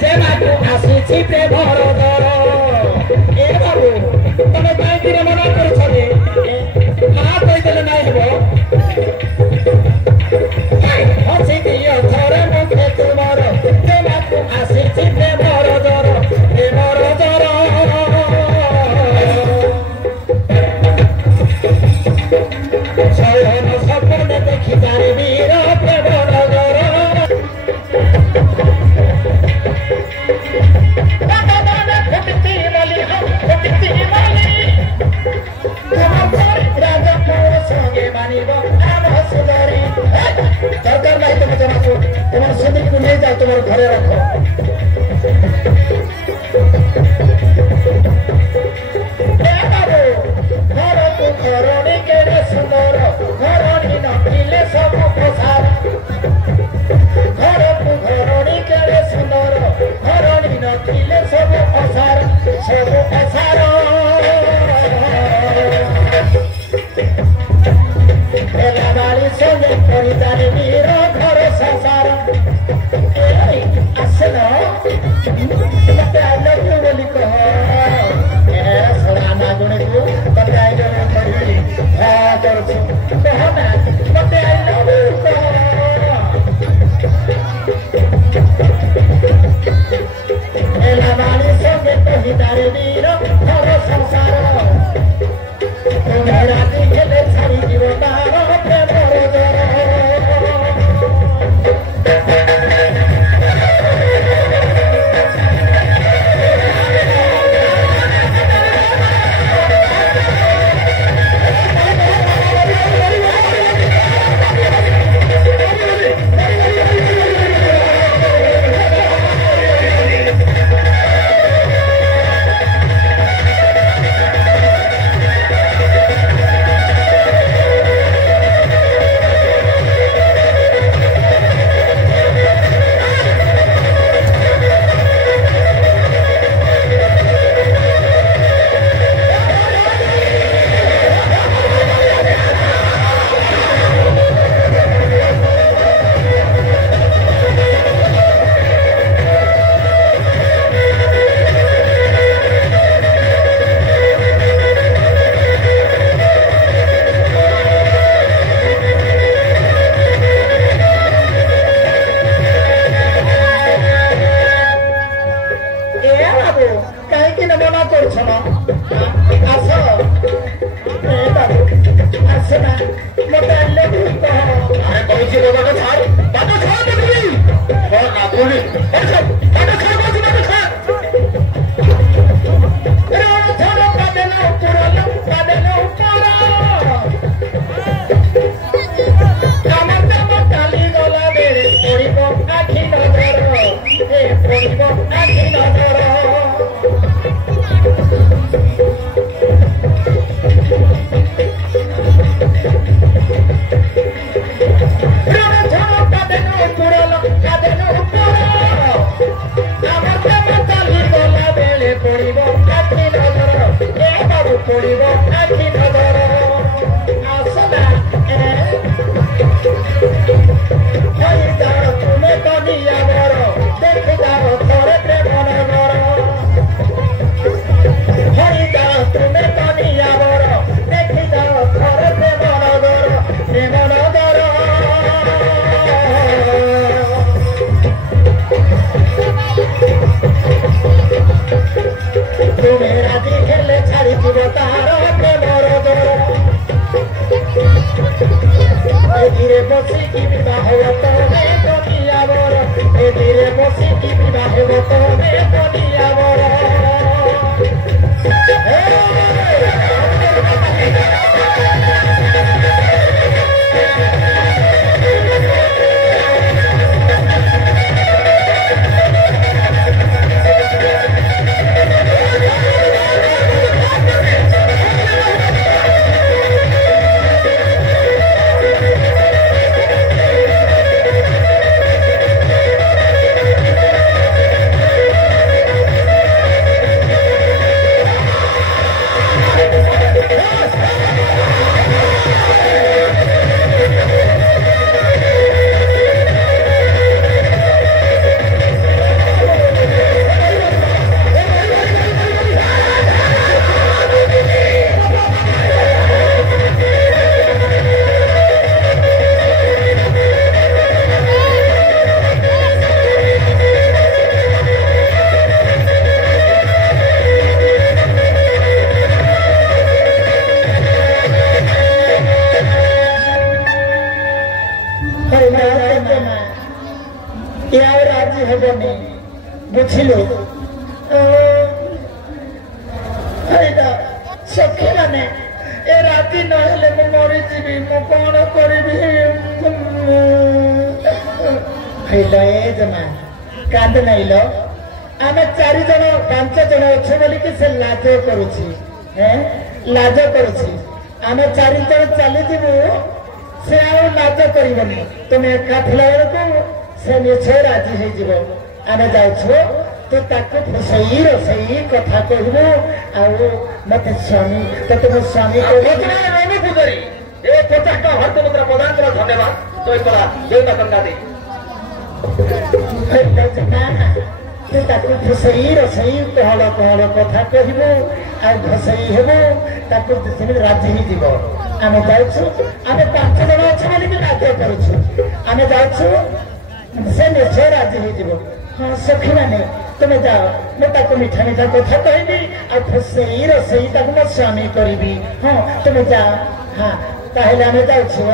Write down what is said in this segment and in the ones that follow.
जेमाकु आसीछि Premiere दर ए बाबू तमे काई रे मना करछले ना कहि देले नाइ हेबो हसी दियो थरे मुखे तुमर जेमाकु आसीछि प्रेमर दर शयन सपने देखि तारे वीर प्रेमर दर दरकार नहीं तुम जमाको तुम्हारे सुंदरी को ले जाओ तुम्हारे घरे रखो घर को घरणी केड़े सुंदर घरणी नथिले सब पसार घर को घरणी केड़े सुंदर घरणी नथिले सब पसार बाली संगे परिदारे वीर घर संसार आसन मत आई लव यू बोली कह सोना गुणे को मत आई लव यू कही हाँ करू कह ना मत आई लव यू कह बाली संगे परिदारे वीर घर संसार तुम्हें राती खेले सारी जीवता রাজি হবনি বুঝিলু এইটা সখী মানে এ রাতি নহলে মু মরিଯିବି ମୁଁ କଣ କରିବି ହେଇଲ ଏ ଜମା କାନ୍ଦ ନାଇଲ ଆମେ 4 ଜଣ 5 ଜଣ ଅଛୁ ବୋଲିକି ସେ ଲାଜ କରୁଛି ଲାଜ କରୁଛି ଆମେ 4 ଜଣ ଚାଲିଯିବୁ ସେ ଆଉ ଲାଜ କରିବନି ତୁମେ ଏକା ଥିଲା ବେଳକୁ ସେ ନିଶ୍ଚୟ ରାଜି ହେଇଯିବ ଆମେ ଯାଉଛୁ ତୁ ତାକୁ ଫସେଇ ରୋଷେଇ କଥା କହିବୁ ଆଉ ମତେ ସ୍ୱାମୀ ତତେ ମୋ ସ୍ୱାମୀ ପୂଜାରୀ ଏ 50 ଟଙ୍କା ଭର୍ତ୍ତ ମୁଦ୍ରା ପ୍ରଦାନ କର ଧନ୍ୟବାଦ ତୋ କଲା ଦେଉତା ଟଙ୍କା ଦେ ତୁ ତାକୁ ଫସେଇ ରୋଷେଇ କହଳ କହଳ କଥା କହିବୁ ଆଉ ଘଷେଇ ହେବୁ ତାକୁ ସେମିତି ରାଜି ହେଇଯିବ ଆମେ ଯାଉଛୁ ଆମେ 5 ଜଣ ଅଛୁ ବୋଲିକି ରାଜ୍ୟ କରୁଛୁ ଆମେ ଯାଉଛୁ ସେ ନିଶ୍ଚୟ ରାଜି ହେଇଯିବ ହଁ ସଖୀ ମାନେ ତୁମେ ଯାଅ ମୁଁ ତାକୁ ମିଠା ମିଠା କଥା କହିବି ଆଉ ଫସେଇ ରୋଷେଇ ତାକୁ ମୋ ସ୍ୱାମୀ କରିବି ହଁ ତୁମେ ଯାଅ ହଁ ତାହେଲେ ଆମେ ଯାଉଛୁ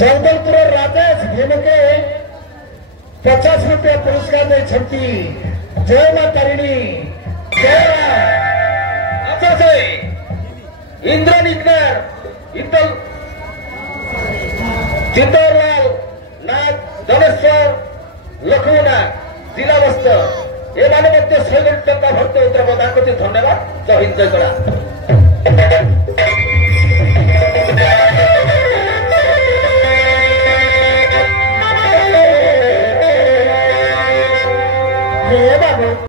जगदलपुर राजेश भीम के 50 रुपया पुरस्कार देती जय मां तारिणी जय अच्छा से इंद्रनिग्नर इंदल चित्तौरलाल नाथ धनेश्वर लखुना जिला बस्तर ये माने मध्य 100 टका भर्ती उत्तर प्रदान करते धन्यवाद जय हिंद जय करा